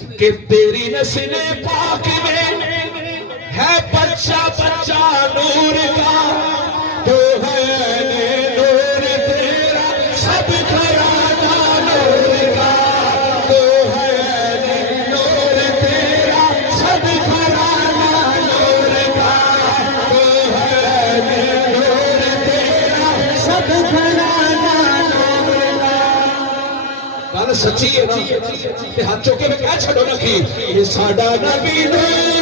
कि तेरी नस्ल पाक में है बच्चा बच्चा नूर का, तो है नूर तेरा सब घराना नूर का, तो है नूर तेरा सब घराना नूर का, तो है नूर तेरा सब घराना नूर का। गल सच्ची है ना, हाथ चौके में क्या छड़ो रखी, ये साडा नबी नूर